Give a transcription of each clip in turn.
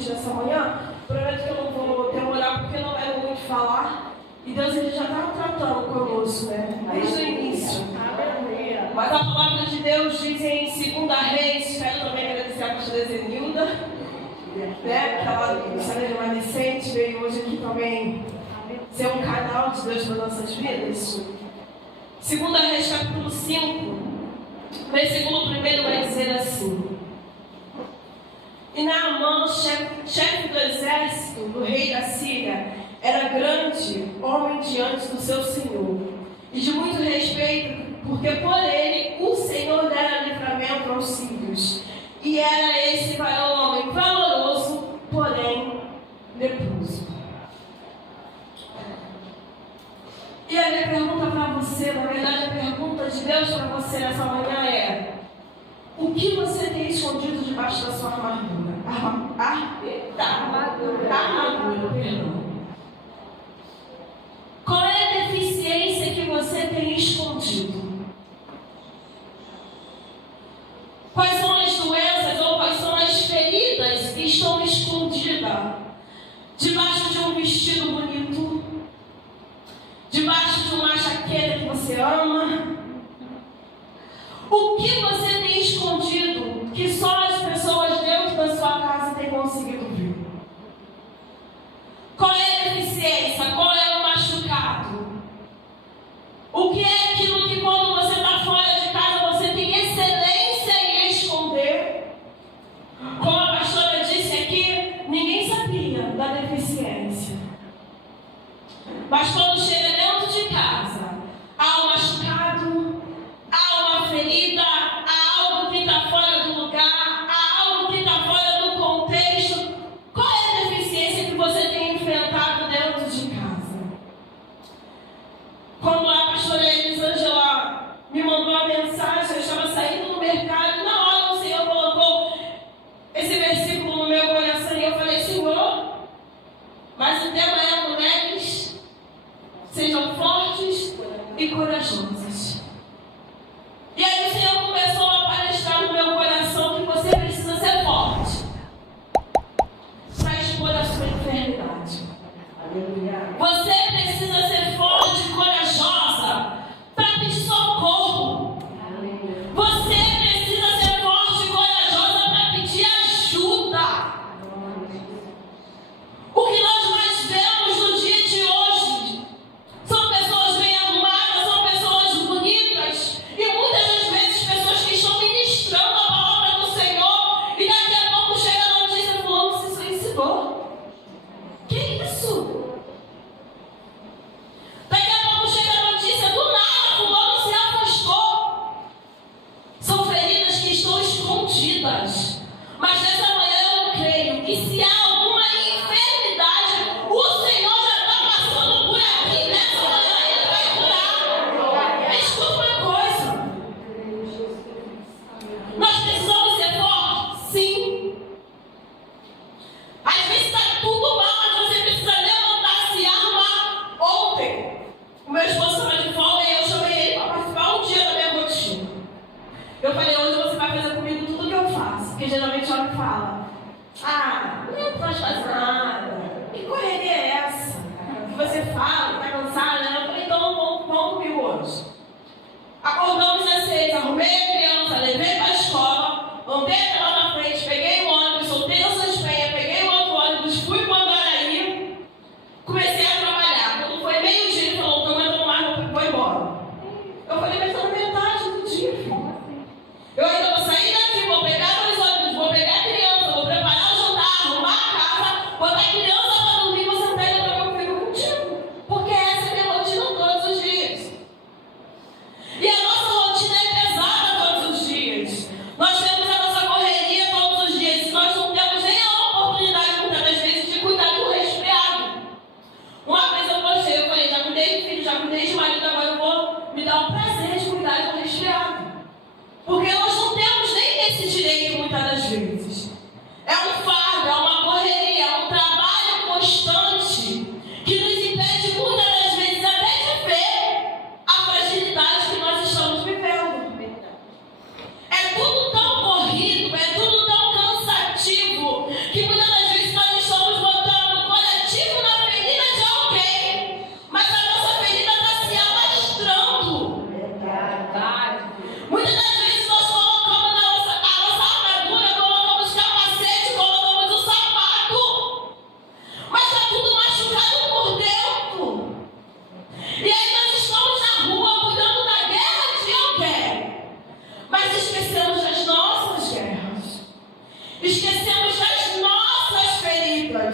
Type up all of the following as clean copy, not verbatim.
vocês nessa manhã. Prometo que eu não vou demorar porque eu não quero muito falar. E Deus ele já está tratando conosco, né? Desde o início. Mas a palavra de Deus diz em 2 Reis, quero também agradecer a pastora Zenilda, né? Que ela, missionária remanescente, veio hoje aqui também ser um canal de Deus para nossas vidas. 2 Reis capítulo 5, versículo 1 vai dizer assim: E Naamã, chefe do exército do rei da Síria, era grande homem diante do seu senhor, e de muito respeito, porque por ele o Senhor dera livramento aos sírios. E era esse homem valoroso, porém leproso. E a minha pergunta para você, na verdade a pergunta de Deus para você nessa manhã é: o que você tem escondido debaixo da sua armadura? Armadura, perdão. Qual é a deficiência que você tem escondido? Quais são as doenças ou quais são as feridas que estão escondidas debaixo de um vestido bonito, debaixo de uma jaqueta que você ama? O que você tem escondido que só as pessoas dentro da sua casa têm conseguido ver? Qual é a deficiência? Qual é o machucado? O que é aquilo que quando você está fora de casa você tem excelência em esconder? Como a pastora disse aqui, ninguém sabia da deficiência. Mas quando chega dentro de casa, há um machucado, há uma ferida, há algo que está fora do lugar, há algo que está fora do contexto. Qual é a deficiência que você tem enfrentado dentro de casa? Quando a pastora Elisângela me mandou a mensagem, eu estava saindo do mercado, na hora o Senhor colocou esse versículo no meu coração e eu falei: Senhor, mas o tema é: mulheres, sejam fortes e corajosas. E aí o Senhor começou a palestrar no meu coração que você precisa ser forte para expor a sua enfermidade. Você precisa ser forte e corajosa para pedir socorro. Você precisa ser forte e corajosa para pedir ajuda. O que nós mais vemos no dia de hoje são pessoas bem arrumadas, são pessoas bonitas e muitas das vezes pessoas que estão ministrando a palavra do Senhor e daqui a pouco chega a notícia: fulano se suicidou. Que isso? Daqui a pouco chega a notícia: do nada fulano se afastou. São feridas que estão escondidas. Mas nessa manhã eu creio que se há alguma enfermidade, o Senhor já está passando por aqui. Nessa manhã Ele vai curar. Escuta uma coisa: nós precisamos ser fortes? Sim. Às vezes está tudo mal, mas você precisa levantar, se arrumar. Ontem, o meu esposo estava de folga e eu chamei ele para participar um dia da minha rotina. Eu falei: hoje você vai fazer comigo tudo que eu faço. Porque geralmente o homem fala: não pode fazer nada. Que correria é essa? Que você fala, está cansada, né? Eu falei: então vamos comigo hoje. Acordamos às 6, arrumei a criança, levei para a escola, andei lá na frente, peguei o ônibus, soltei o Saspenha, peguei o outro ônibus, fui para o Andaraí, comecei a trabalhar. Quando foi meio-dia, ele falou: não aguento mais, vou embora. Eu falei: mas está na metade do dia, filho. Eu ainda vou sair daqui, vou pegar 2 ônibus, vou pegar a criança, vou preparar o jantar, arrumar a casa, botar a criança para dormir, você pega para meu filho contigo. Por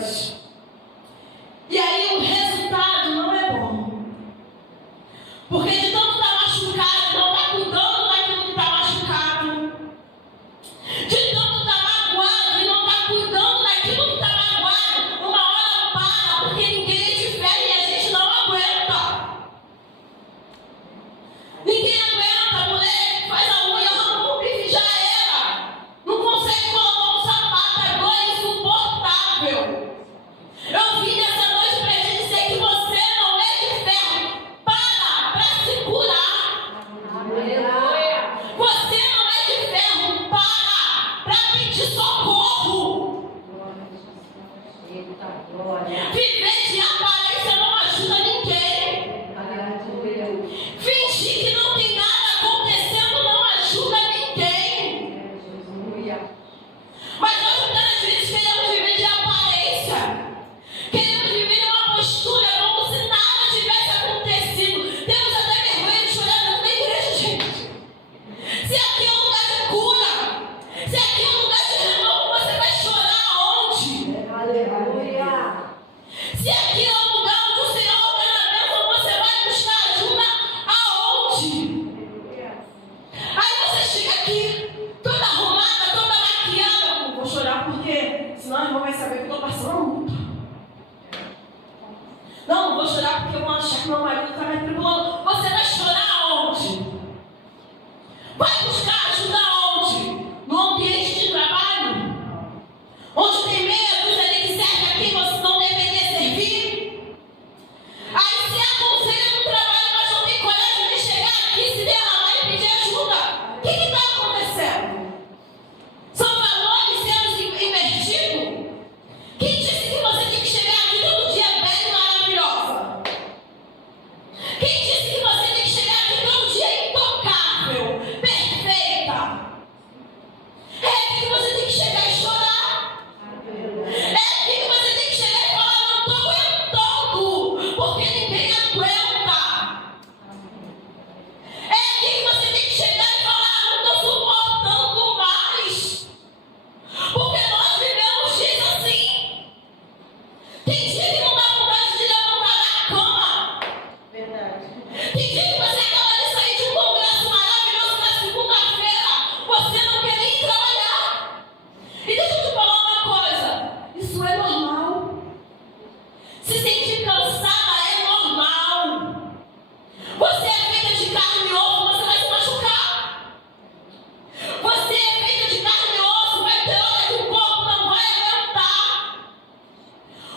coisas. E aí o resultado não é bom. Porque de tanto estar machucado, não está cuidando daquilo que está machucado. De tanto estar magoado e não está cuidando daquilo que está magoado, uma hora para, porque ninguém é de ferro e a gente não aguenta. Ninguém aguenta, a mulher que faz a unha, arranca um bife, já era. Não consegue colocar um sapato, a dor é insuportável. Eu vim nessa noite para te dizer que você não é de ferro. Para se curar. Você não é de ferro. Para pedir socorro. Viver de aparência não ajuda ninguém. Fingir que não tem nada acontecendo não ajuda ninguém. Mas nós muitas vezes queremos viver de aparência. Queremos viver uma postura como se nada tivesse acontecido. Temos até vergonha de chorar dentro da igreja, gente. Se aqui é um lugar de cura, se aqui é um lugar de renovo, você vai chorar aonde? Aleluia. Se aqui é um lugar onde o Senhor ordenamento, você vai buscar ajuda aonde? Aí você chega aqui, toda arrumada, toda maquiada. Não vou chorar porque senão a irmã vai saber que eu estou passando muito. Não vou chorar porque vão achar que meu marido está me atribulando. Você vai chorar aonde? Vai buscar ajuda aonde? No ambiente de trabalho? Onde tem meia dúzia ali que serve a quem você não deveria servir? Aí se aconselha no trabalho, mas não tem coragem de chegar aqui, se derramar e pedir ajuda. O que está acontecendo? São valores sendo invertidos? Quem disse que você tem que chegar aqui todo dia bem e maravilhosa? Quem disse que você tem que chegar aqui todo dia intocável, perfeita? É aqui que você tem que chegar e chorar. É aqui que você tem que chegar e falar, não estou aguentando, porque ninguém aguenta. É aqui que você tem que chegar e falar, não estou suportando mais, porque nós vivemos dias assim. Tem dia que não dá vontade de levantar da cama. Verdade. Tem dia que você acaba de sair de um congresso maravilhoso na segunda-feira, você não quer nem trabalhar. E deixa eu te falar uma coisa, isso é normal. Se sentir cansada é normal. Você é feita de carne e osso, você vai se machucar. Você é feita de carne e osso, vai ter hora que o corpo não vai aguentar.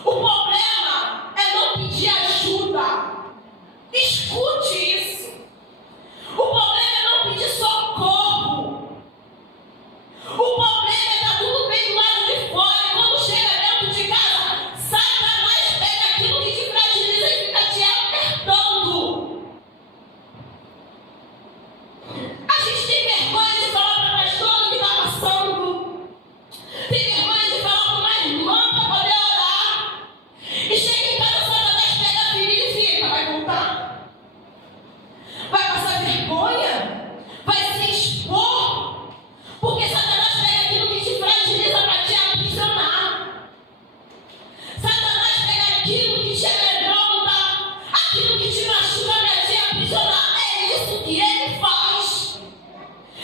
O problema é não pedir ajuda. Escute isso. O problema é não pedir socorro. O problema é estar tudo bem do lado de fora. E quando chega dentro de casa, Satanás pega aquilo que te fragiliza e fica te apertando. A gente tem vergonha de falar para a pastora o que está passando. Tem vergonha de falar para uma irmã para poder orar. E chega em casa, Satanás pega a ferida e fica. Vai contar? Vai passar vergonha? Vai se expor? Porque Satanás pega aquilo que te fragiliza para te aprisionar. Satanás pega aquilo que te amedronta, aquilo que te machuca para te aprisionar. É isso que ele faz.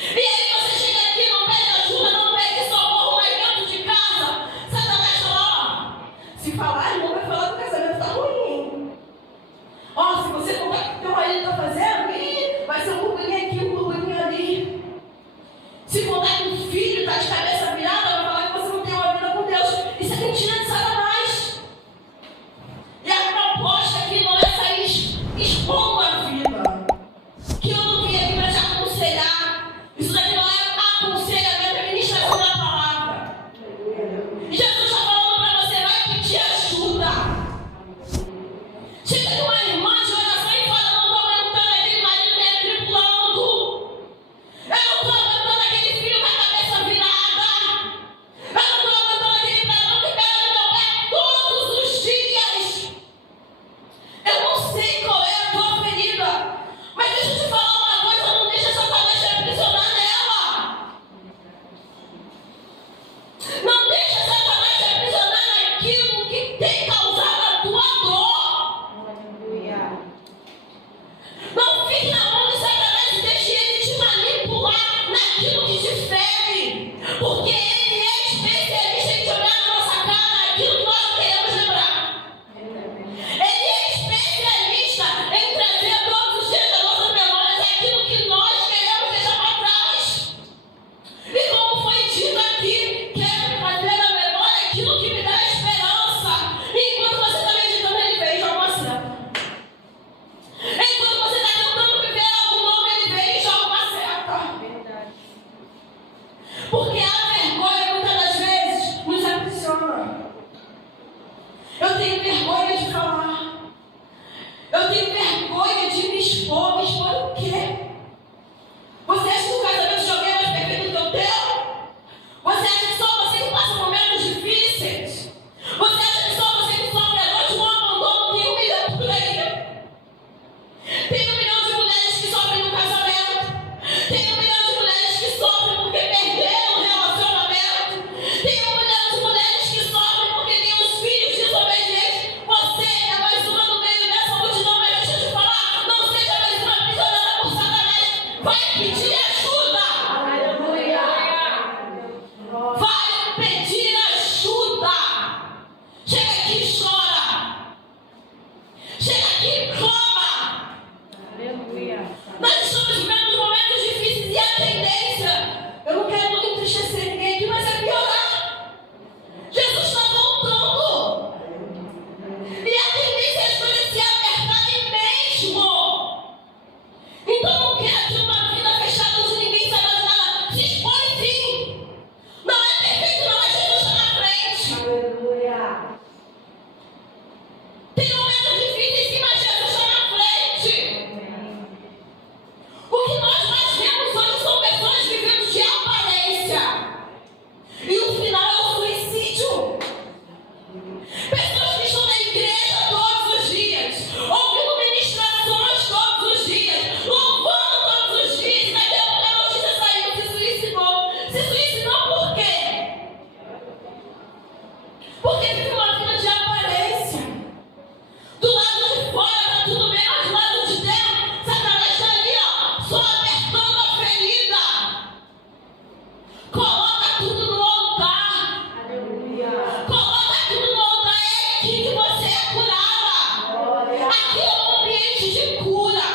E aí você chega aqui, não pede ajuda, não pede socorro, mas dentro de casa, Satanás fala, ó, se falar, irmão, vai falar que o casamento está ruim. Ó, se você contar o que teu marido está fazendo, vai ser um burburinho aqui, um burburinho ali. Se contar que o filho está de cabeça virada, vai falar que você não tem uma vida com Deus. Isso é mentira de Satanás. E a proposta aqui não é sair expondo a vida. Que eu não vim aqui para te aconselhar. Isso daqui não é aconselhamento, é ministração da palavra. E Jesus está falando para você, vai pedir ajuda. Chega de uma irmã de oração e fala, não estou aguentando aquele marido me atribulando. Eu não estou aguentando aquele filho com a cabeça virada. Eu não estou aguentando aquele perdão que pega no meu pé tenho vergonha de falar. Eu tenho vergonha de me expor. Me expor o quê? Você acha que o casamento de alguém é mais perfeito do que o teu? Você acha que só você que passa momentos difíceis? Você acha que só você que sofre a noite um abandono? Tem 1 milhão por aí. Tem 1 milhão de mulheres que sofrem no casamento. Tem 1 milhão de mulheres que sofrem porque perderam o relacionamento. Tem 1 milhão de mulheres que sofrem porque têm os filhos desobedientes. Você é mais uma no meio dessa multidão, mas deixa eu te falar, não seja mais uma prisionera por Satanás. Vai pedir ajuda. Aleluia. Vai pedir ajuda. Chega aqui e chora. Chega aqui e clama. Aleluia. Nós estamos vivendo momentos difíceis e a tendência, eu não quero muito entristecer ninguém aqui, mas é piorar. Jesus está voltando. E a tendência é as coisas se apertarem mesmo. Então não quero ter uma vida fechada onde ninguém sabe mais nada. Se expõe sim. Não é perfeito, não, mas Jesus está na frente. Aleluia. Tem momentos difíceis sim, mas Jesus está na frente. O que nós mais vemos hoje são pessoas vivendo de aparência. E o final é o suicídio. Pessoas que estão na igreja todos os dias, ouvindo ministrações todos os dias, louvando todos os dias, e daqui a pouco a notícia saiu, se suicidou. Se suicidou por quê? Porque vive uma vida de aparência. Do lado de fora está tudo bem, mas do lado de dentro, Satanás está ali, ó, só apertando a ferida. Coloca tudo no altar. Aleluia. Coloca tudo no altar. É aqui que você é curada. Glória. Aqui é um ambiente de cura.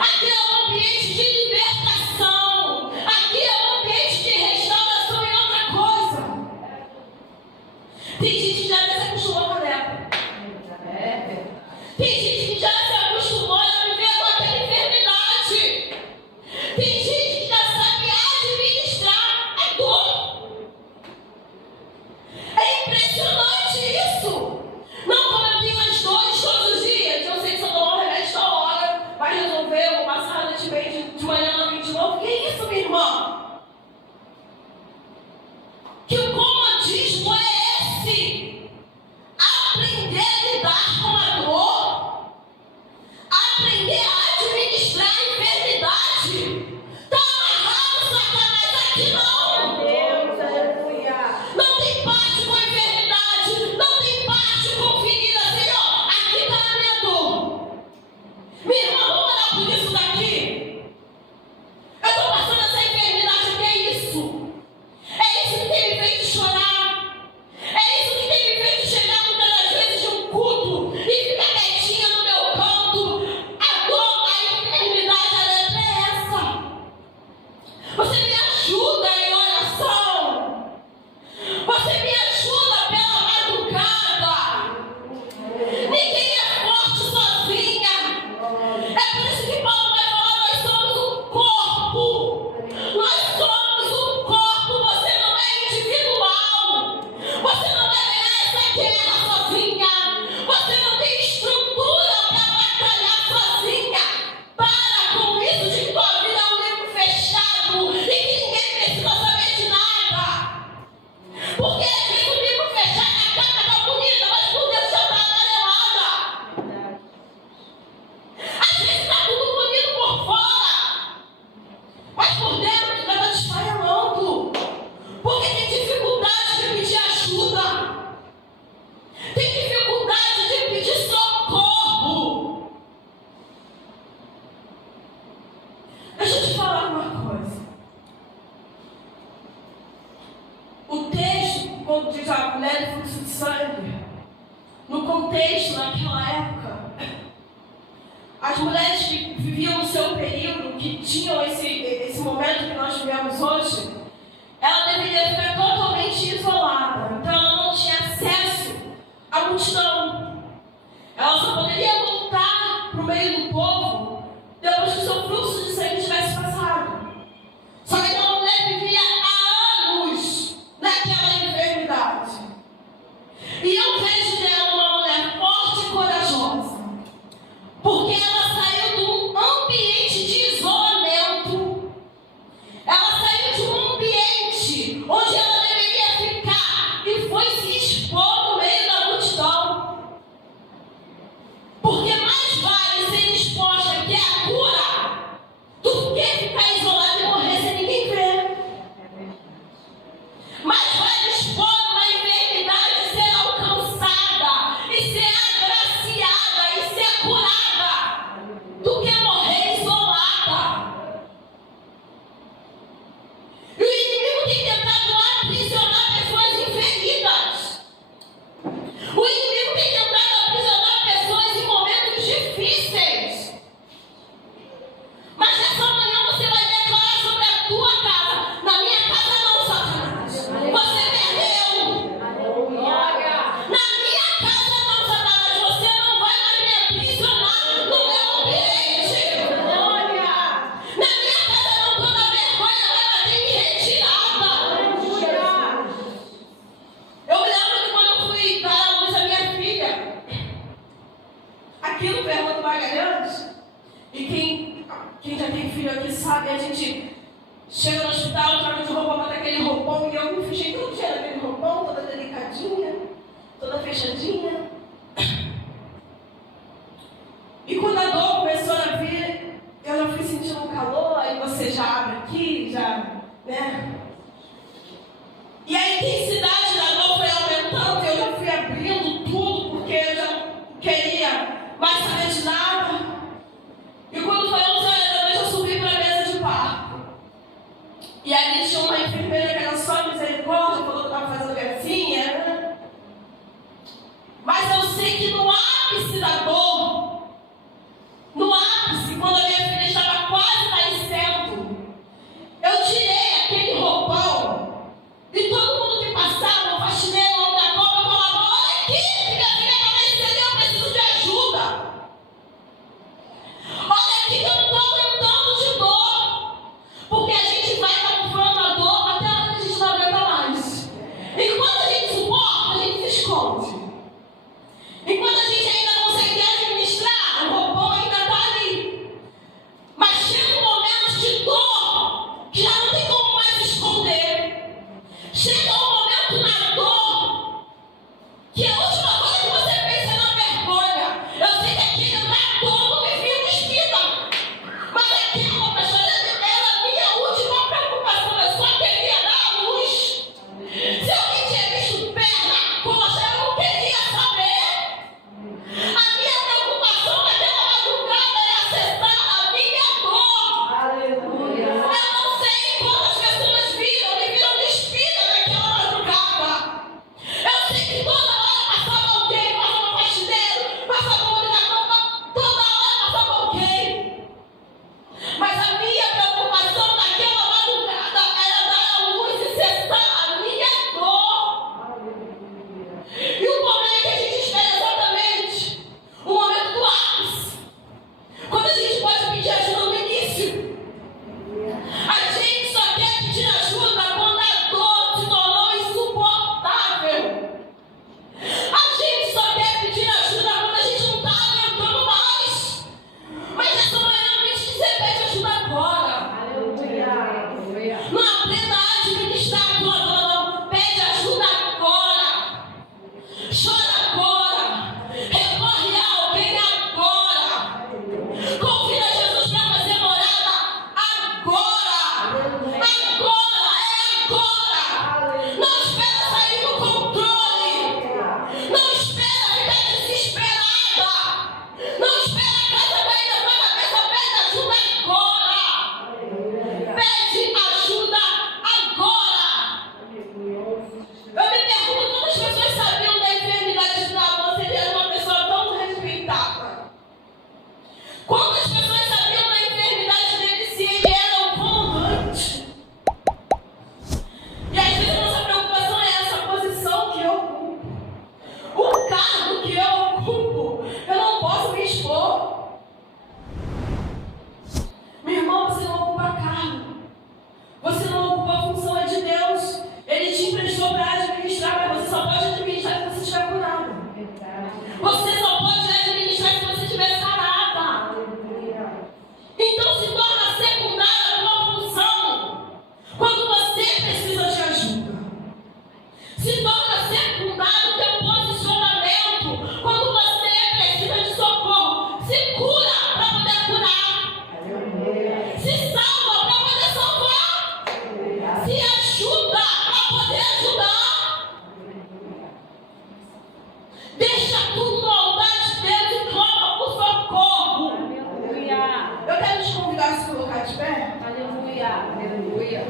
Aqui é um ambiente de libertação. Aqui é um ambiente de restauração e outra coisa. Tem gente que já até se acostumou com a lepra. Tem gente que já se acostumou a viver com aquela enfermidade. Tem gente que já sabe administrar a dor. É impressionante isso. Não como eu tenho as dores todos os dias. Eu sei que se eu tomar um remédio toda hora, vai resolver, eu vou passar a noite bem de manhã na de novo. Que isso, minha irmã? Que o comodismo é esse. Aprender a lidar com a dor. Aprender a administrar a enfermidade. Está amarrado, Satanás, aqui não. Deus, aleluia. Não tem parte com a enfermidade. Não tem parte com ferida. Senhor, aqui está a minha dor. Minha irmã, vamos orar por isso daqui. Eu estou passando essa enfermidade. O que é isso? É isso que tem me feito chorar. É isso que tem me feito chegar muitas das vezes de um culto e ficar quietinha no meu canto. A dor, a enfermidade, a letra é essa. Você me ajuda em oração. Você me ajuda pela madrugada. Ninguém é forte sozinha. É por isso que Paulo vai falar, nós somos um corpo. Nós somos um corpo. Você não é individual. Você não vai ganhar essa guerra sozinha. Você não tem estrutura para batalhar sozinha. Para com isso de que tua vida é um livro fechado e que ninguém precisa saber de nada. Porque às vezes o livro fechado, a capa está bonita, mas por dentro já está amarelada. Verdade. Às vezes está tudo bonito por fora, mas por dentro está desfaelando. Porque tem dificuldade de pedir ajuda. Tem dificuldade de pedir socorro. Deixa eu te falar uma coisa. O texto, quando diz a mulher do fluxo de sangue, no contexto naquela época, as mulheres que viviam no seu período, que tinham esse momento que nós vivemos hoje, ela deveria ficar totalmente isolada. Então ela não tinha acesso à multidão. Ela só poderia voltar para o meio do povo depois que o seu fluxo de sangue tivesse passado. Só que aquela mulher vivia há anos naquela enfermidade. E eu vejo nela uma mulher aqui no Ferro do Magalhães, e quem já tem filho aqui sabe, a gente chega no hospital, troca de roupa, bota aquele roupão, e eu me fechei todo dia naquele roupão, toda delicadinha, toda fechadinha. E quando a dor começou a vir, eu já fui sentindo um calor, aí você já abre aqui, já, né? E a intensidade da dor foi aumentando, e eu já fui abrindo tudo, porque eu já não queria mais saber de nada. E quando foi 11 horas da noite, eu subi para a mesa de parto. E ali tinha uma enfermeira que era só misericórdia, falou que estava fazendo gracinha. Mas eu sei que no ápice da dor, no ápice, quando a minha filha estava quase nascendo, eu tirei aquele roupão e todo mundo que passava, o faxineiro, o homem da cobra, falava: olha aqui, minha filha está nascendo, eu preciso de ajuda. Olha aqui que eu estou aumentando de dor, porque a gente vai camuflando a dor até a hora que a gente não aguenta mais. Enquanto a gente suporta, a gente se esconde. Enquanto a gente ainda consegue administrar, o roupão ainda está ali. Mas chega um momento de dor que já não tem como mais esconder. Chega um momento na dor que a última coisa que você pensa é na vergonha. Eu sei que aquele na dor não me viu despida. Mas aquela pessoa era a minha última preocupação. Eu só queria dar a luz. Se alguém tinha visto perna, coxa, eu não queria saber. A minha preocupação naquela madrugada era acessar a minha dor. Aleluia. Eu não sei quantas pessoas me viram despida naquela madrugada. Eu sei que toda hora passava alguém, passava um faxineiro, passava um homem da cama, toda hora passava alguém. Mas a minha preocupação naquela madrugada era dar a luz e cessar a minha dor. E o problema é que a gente espera exatamente o momento do ápice, quando a gente pode pedir ajuda no início. A gente só quer pedir ajuda quando a dor se tornou insuportável. A gente só quer pedir ajuda quando a gente não está aguentando mais. Mas essa manhã eu vim te dizer: pede ajuda agora. Aleluia. Não aprenda a administrar a tua dor, não. Pede ajuda agora. Chora agora. Recorre a alguém agora. Confia em Jesus para fazer morada agora. Agora, é agora. Não espera sair do controle. Não espera ficar desesperada. Não espera a casa cair na tua cabeça. Pede ajuda agora. Pede ajuda agora. Eu me pergunto quantas pessoas sabiam da enfermidade de Naamã se ele era uma pessoa tão respeitada. Quantas pessoas sabiam da enfermidade dele se ele era um comandante? E às vezes a nossa preocupação é essa posição que eu ocupo, o cargo que eu ocupo. Eu não posso me expor. Meu irmão, você não ocupa cargo. Você não ocupa a função, é de Deus. Ele te emprestou para administrar, mas você só pode administrar se você estiver curado. Você só pode administrar se você estiver sarada. Então se torna secundária a tua função quando você precisa de ajuda. Se torna secundário o teu posicionamento quando você precisa de socorro. Se cura para poder curar. Se salva para poder salvar. Se ajuda para poder ajudar. Deixa tudo no altar de Deus e clama por socorro. Aleluia. Eu quero te convidar a se colocar de pé. Aleluia. Aleluia.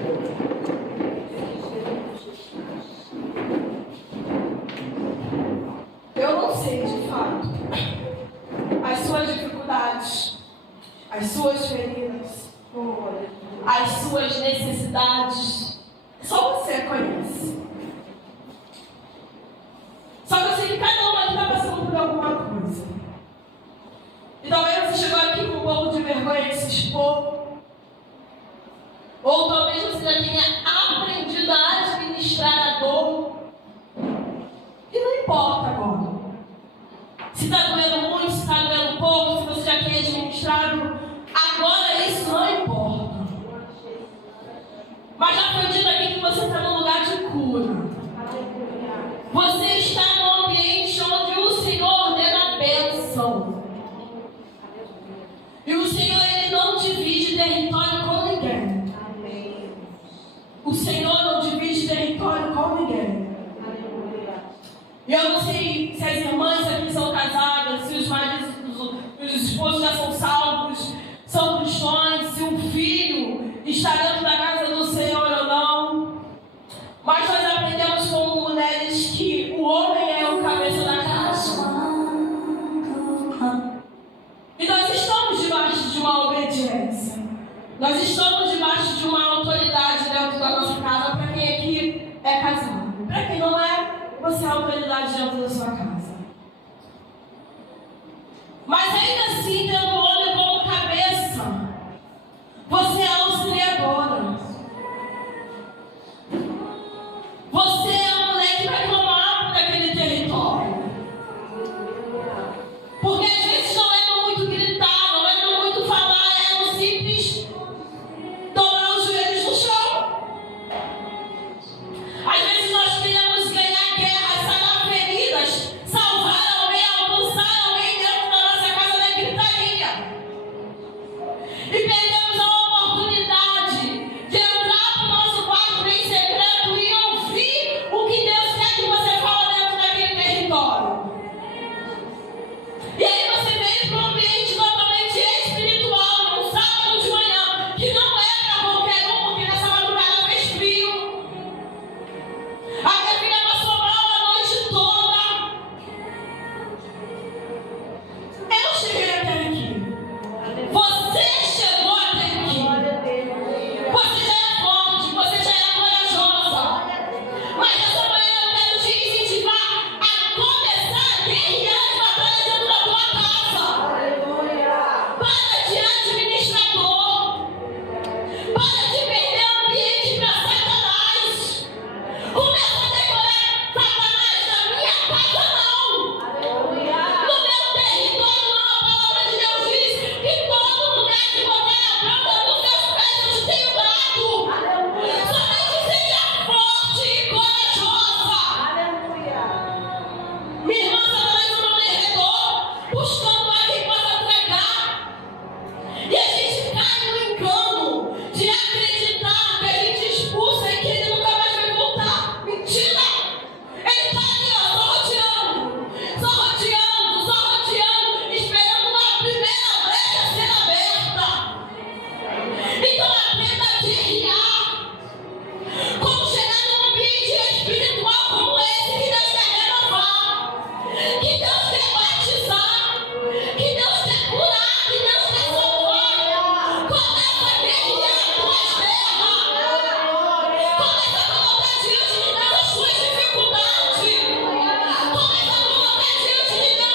Eu não sei de fato as suas dificuldades, as suas feridas, as suas necessidades. Só você conhece. Só que eu sei que cada um aqui está passando por alguma coisa. E talvez você chegou aqui com um pouco de vergonha de se expor. Ou talvez você já tenha aprendido a administrar a dor. E não importa agora. Se está doendo muito, se está doendo pouco. Mas já foi dito aqui que você está num lugar de cura. Você está num ambiente onde o Senhor ordena a bênção. E o Senhor, Ele não divide território com ninguém. O Senhor não divide território com ninguém. E eu não sei se as irmãs aqui são casadas, se os maridos, os esposos já são salvos, são cristãos, se um filho está dentro da casa do Senhor ou não. Mas nós aprendemos como mulheres que o homem é o cabeça da casa. E nós estamos debaixo de uma obediência. Nós estamos debaixo de uma autoridade dentro da nossa casa para quem aqui é casado. Para quem não é, você é a autoridade dentro da sua casa. Mas ainda assim, tendo o homem como cabeça, você é auxiliadora. Você é a mulher que vai tomar por aquele território. Porque às vezes não é muito gritar, não é muito falar, é um simples dobrar os joelhos no chão. Às vezes nós queremos ganhar guerras, sanar feridas, salvar alguém, alcançar alguém dentro da nossa casa na gritaria. E perdemos a oportunidade de entrar no nosso quarto em secreto e ouvir o que Deus quer que você fale dentro daquele território. E aí você veio para um ambiente totalmente espiritual, num sábado de manhã, que não é para qualquer um, porque nessa madrugada fez frio. A minha filha passou mal a noite toda. Eu cheguei até aqui. Você chegou até aqui. Você já é forte, você já é corajosa. Mas essa manhã eu quero te incentivar a começar a guerrear as batalhas dentro da tua casa. Para de administrador. Para de perder o ambiente para Satanás. Começa a decorar Satanás na minha casa, não. No meu território, não. A palavra de Deus diz que todo lugar que botar a planta nos seus pés, eu te tenho dado. Somente seja forte e corajosa. Minha irmã, Satanás anda ao redor, buscando alguém que possa pregar. E a gente cai no engano de acreditar que a gente expulsa e que ele nunca mais vai voltar. Mentira! Ele está ali, ó, só rodeando, esperando uma primeira brecha ser aberta. Então aprenda a guerrear. Como chegar num ambiente espiritual como esse que Deus quer renovar, que Deus quer batizar, que Deus quer curar, que Deus quer salvar. Começa a guerrear as tuas terras. Começa a colocar diante de Deus as tuas dificuldades. Começa a colocar diante de Deus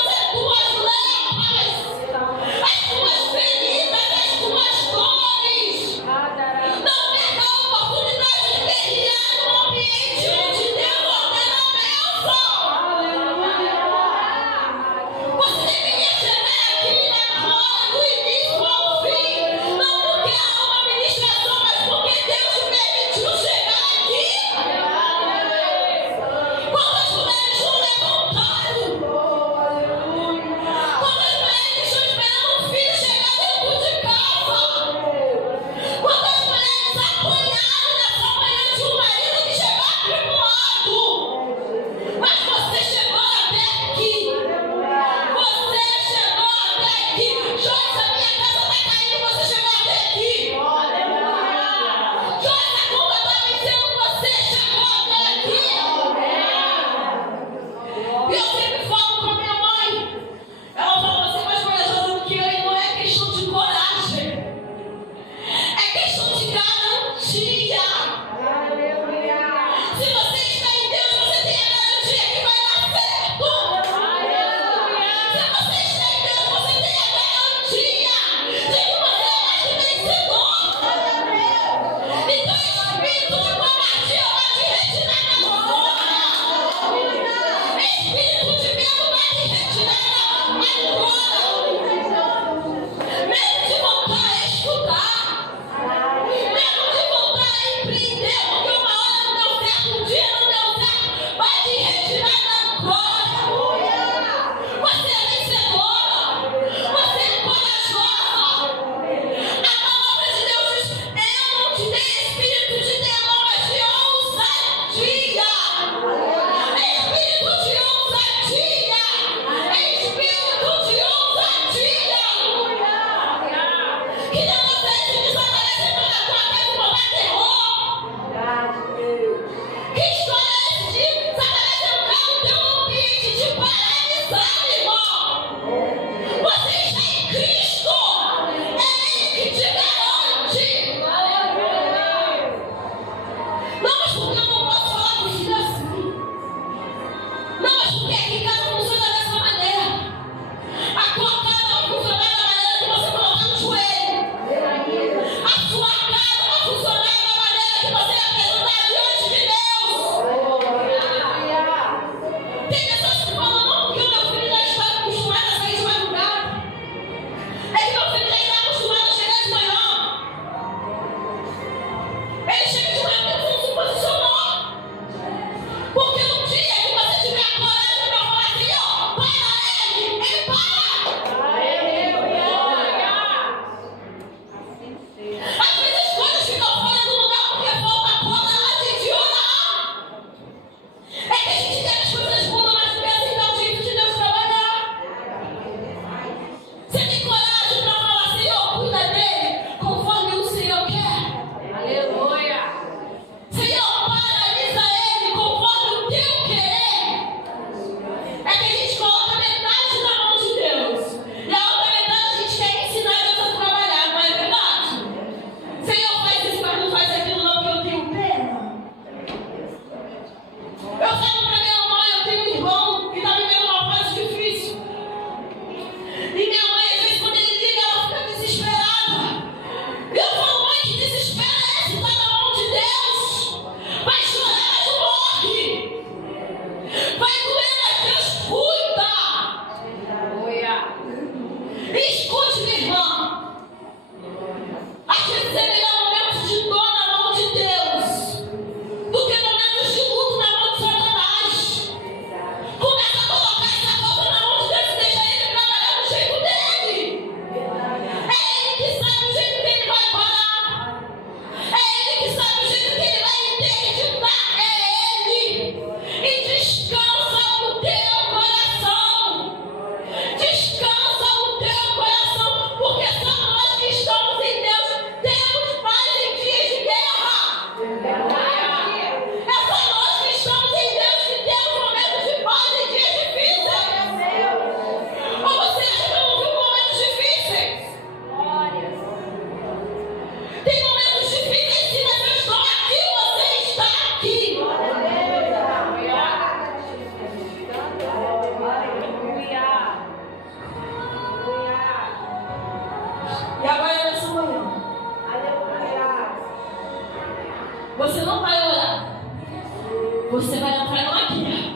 você vai entrar numa guerra.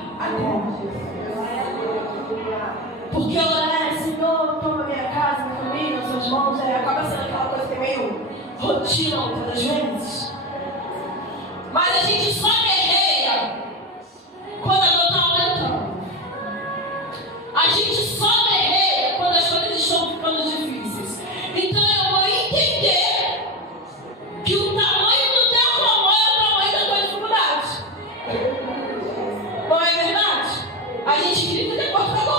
Porque orar é Senhor, toma minha casa, minha família, nas suas mãos, acaba sendo aquela coisa que é meio rotina muitas das vezes. Mas a gente só guerreia quando a dor está aumentando. A gente só guerreia quando as coisas estão ficando difíceis. Então eu vou entender que o tamanho do teu clamor é o tamanho da tua dificuldade. Não é verdade? A gente grita de acordo com a